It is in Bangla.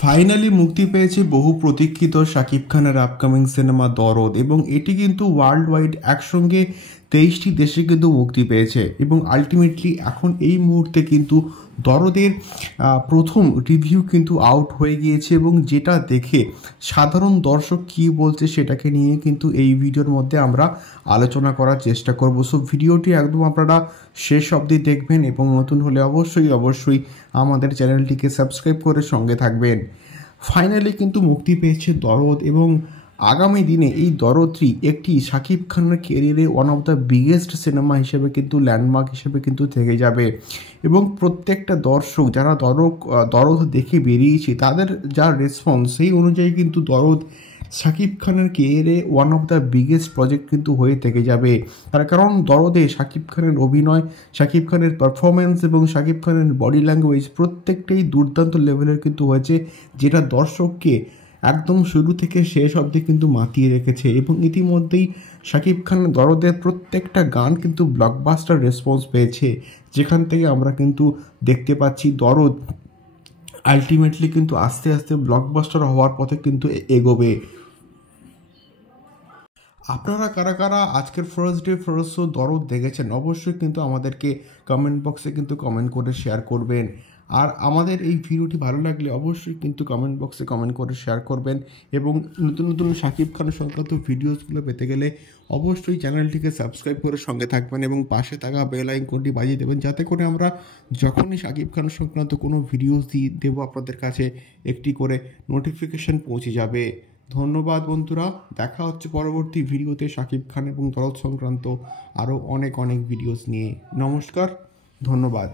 ফাইনালি মুক্তি পেয়েছে বহু প্রতীক্ষিত শাকিব খানের আপকামিং সিনেমা দরদ, এবং এটি কিন্তু ওয়ার্ল্ড ওয়াইড একসঙ্গে 23টি দেশে কিন্তু মুক্তি পেয়েছে। এবং আলটিমেটলি এখন এই মুহূর্তে কিন্তু দরদের প্রথম রিভিউ কিন্তু আউট হয়ে গিয়েছে, এবং যেটা দেখে সাধারণ দর্শক কী বলছে সেটাকে নিয়ে কিন্তু এই ভিডিওর মধ্যে আমরা আলোচনা করার চেষ্টা করব। সো ভিডিওটি একদম আপনারা শেষ অবধি দেখবেন, এবং নতুন হলে অবশ্যই আমাদের চ্যানেলটিকে সাবস্ক্রাইব করে সঙ্গে থাকবেন। ফাইনালি কিন্তু মুক্তি পেয়েছে দরদ, এবং আগামী দিনে এই দরদটি একটি শাকিব খানের কেরিয়ারে one of the biggest cinema হিসেবে কিন্তু ল্যান্ডমার্ক হিসেবে কিন্তু থেকে যাবে। এবং প্রত্যেকটা দর্শক যারা দরদ দেখে বেরিয়েছে তাদের যা রেসপন্স, সেই অনুযায়ী কিন্তু দরদ শাকিব খানের কেরিয়ারে one of the biggest project কিন্তু হয়ে থেকে যাবে। তার কারণ দরদে শাকিব খানের অভিনয়, শাকিব খানের পারফরমেন্স এবং শাকিব খানের বডি ল্যাঙ্গুয়েজ প্রত্যেকটাই দুর্দান্ত লেভেলের কিন্তু হয়েছে, যেটা দর্শককে একদম শুরু থেকে শেষ অবধি কিন্তু মাতিয়ে রেখেছে। এবং ইতিমধ্যেই শাকিব খানের দরদের প্রত্যেকটা গান কিন্তু ব্লকবাস্টার রেসপন্স পেয়েছে, যেখান থেকে আমরা কিন্তু দেখতে পাচ্ছি দরদ আলটিমেটলি কিন্তু আস্তে আস্তে ব্লকবাস্টার হওয়ার পথে কিন্তু এগোবে। আপনারা কারা কারা আজকের ফার্স্ট ডে ফার্স্ট শো দরদ দেখেছেন অবশ্যই কিন্তু আমাদেরকে কমেন্ট বক্সে কিন্তু কমেন্ট করে শেয়ার করবেন। আর আমাদের এই ভিডিওটি ভালো লাগলে অবশ্যই কিন্তু কমেন্ট বক্সে কমেন্ট করে শেয়ার করবেন, এবং নতুন শাকিব খান সংক্রান্ত ভিডিওসগুলো পেতে গেলে অবশ্যই চ্যানেলটিকে সাবস্ক্রাইব করে সঙ্গে থাকবেন, এবং পাশে থাকা বেল আইকনটি বাজিয়ে দেবেন, যাতে করে আমরা যখনই শাকিব খান সংক্রান্ত কোনো ভিডিওস দেবো আপনাদের কাছে একটি করে নোটিফিকেশান পৌঁছে যাবে। ধন্যবাদ বন্ধুরা, দেখা হচ্ছে পরবর্তী ভিডিওতে শাকিব খান এবং দরদ সংক্রান্ত আরও অনেক ভিডিওস নিয়ে। নমস্কার, ধন্যবাদ।